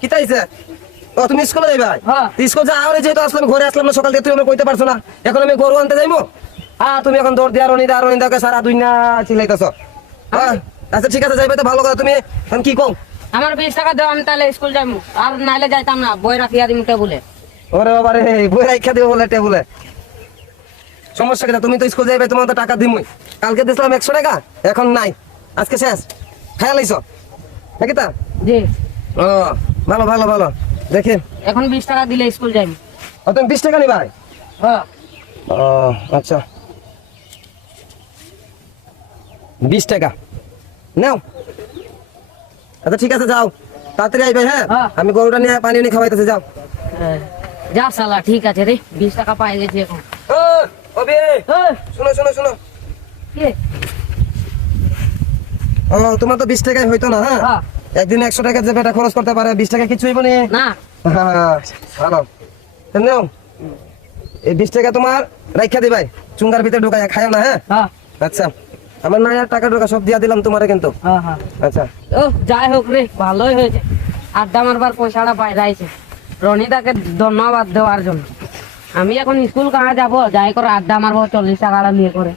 কি তাইছে ও তুমি স্কুলে যাইবা? হ্যাঁ। স্কুল যা আরে যেহেতু আসলাম ঘরে আসলাম না সকাল থেকে তুমি কইতে পারছ না। এখন আমি গরু আনতে যাইবো হ্যাঁ তুমি এখন দৌড় দিয়া রনি দা রনি দাকে সারা দুই না চিল্লাইতেছ। আচ্ছা ঠিক আছে যাইবে তো ভালো কথা। তুমি এখন কি কও? আমার বিশ টাকা দেওয়া আমি তাহলে স্কুল যাব আর নাইলে যাইতাম না বই রাখিয়া দিম টেবুলে। ওরে বাবা রে বই রাখা দিও বলে টেবুলে। সমস্যা কি তুমি তো স্কুল যাইবে তোমার তো টাকা দিমই। কালকে দিছিলাম একশো টাকা এখন নাই। আজকে শেষ। খেয়াল আইছ নাকি তা জি। ও ভালো ভালো ভালো। দেখি। এখন বিশ টাকা দিলে স্কুল যাইম ও তুমি বিশ টাকা নিবা হ্যাঁ ও আচ্ছা। বিশ টাকা। নাও। আচ্ছা ঠিক আছে যাও। তাড়াতাড়ি আইবে হ্যাঁ। আমি গরুটা নিয়ে পানি নিয়ে খাওয়াইতেছে যাও। হ্যাঁ। যা সালা ঠিক আছে রে। বিশ টাকা পাই গেছি এখন। ও অবি শোনো শোনো শোনো। কে? ও তোমার তো বিশ টাকায় হইতো না হ্যাঁ? হ্যাঁ। একদিন একশো টাকা যে বেটা খরচ করতে পারে বিশ টাকা কিছু হইব নি? না। হ্যাঁ, ভালো। নাও। এই বিশ টাকা তোমার রাইখা দিবাই চুঙ্গার ভিতরে ঢুকাই খাও না হ্যাঁ? হ্যাঁ। আচ্ছা। আমার না টাকা ঢোকা সব দিয়া দিলাম তোমারে কিন্তু। হ্যাঁ হ্যাঁ। আচ্ছা। ও যাই হোক রে ভালোই হয়েছে। আড্ডা মারবার পয়সাটা পাইরাইছে রনিতাকে ধন্যবাদ দেওয়ার জন্য। আমি এখন স্কুল কাহা যাব যাই করে আড্ডা মারবো চল্লিশ টাকাটা নিয়ে করে।